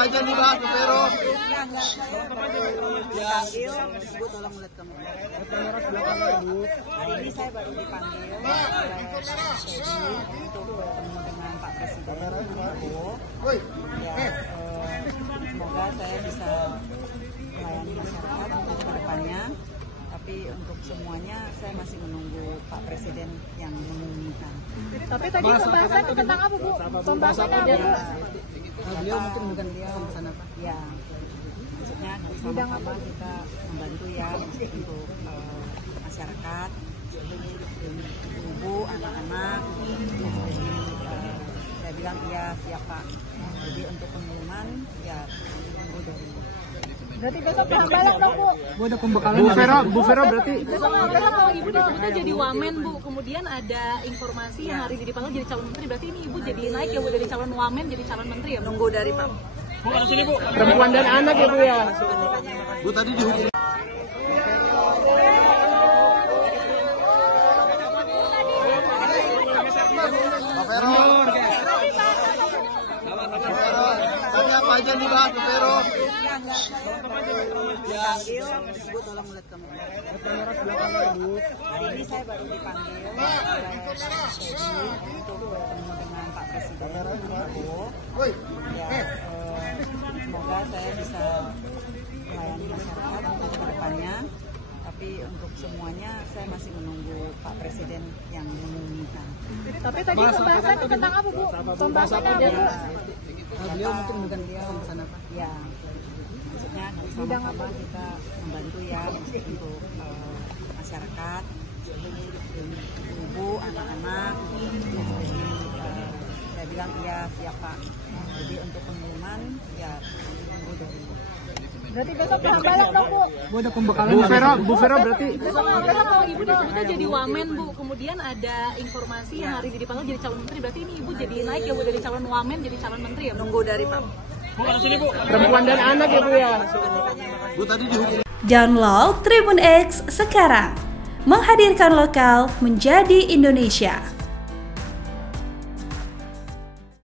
apa aja nih Bang, Pero? Dipanggil, Bu tolong lihat kamu. Hari ini saya baru dipanggil oleh untuk bertemu dengan Pak Presiden Prabowo. Ya, semoga saya bisa melayani masyarakat untuk kedepannya. Tapi untuk semuanya saya masih menunggu Pak Presiden yang mengumumkan. Tapi tadi pembahasannya tentang apa, Bu? Pembahasannya apa, Bu? Beliau mungkin bukan pesan apa? Ya, maksudnya sama-sama kita membantu ya untuk masyarakat, ibu, anak-anak. Jadi saya bilang iya siap Pak. Jadi untuk pengumuman ya tunggu dari. Berarti besok Hambalang dong, Bu? Bu ada pembekalan. Bu Vero berarti. Besok kalau Ibu disebutnya jadi wamen, Bu. Kemudian ada informasi yang hari ini dipanggil jadi calon menteri. Berarti ini Ibu jadi naik ya, Bu, dari calon wamen jadi calon menteri ya? Nunggu dari Pak. Bu harus sini Bu. Perempuan dan anak ya Bu ya. Bu tadi dihukum. Pak Vero. Tanya apa aja nih Bang, Pero? Dipanggil, Bu tolong lihat kamu. Hari ini saya baru dipanggil oleh untuk bertemu dengan Pak Presiden Prabowo. Ya, semoga saya bisa melayani masyarakat untuk kedepannya. Tapi untuk semuanya saya masih menunggu Pak Presiden yang mengumumkan. Tapi tadi pembahasannya tentang apa, Bu? Pembahasannya apa, Bu? Beliau mungkin bukan pesan apa? Ya, maksudnya sama-sama kita membantu ya untuk masyarakat, ibu, anak-anak. Jadi saya bilang iya siap Pak. Jadi untuk pengumuman ya tunggu dari. Berarti besok Hambalang dong, Bu? Bu ada pembekalan. Bu Vero berarti. Besok kalau Ibu disebutnya jadi wamen, Bu. Kemudian ada informasi yang hari ini dipanggil jadi calon menteri. Berarti ini Ibu jadi naik ya, Bu, dari calon wamen jadi calon menteri ya? Nunggu dari Pak. Bu harus sini Bu. Perempuan dan anak ya Bu ya. Bu tadi dihukum. Download Tribun X sekarang. Menghadirkan lokal menjadi Indonesia.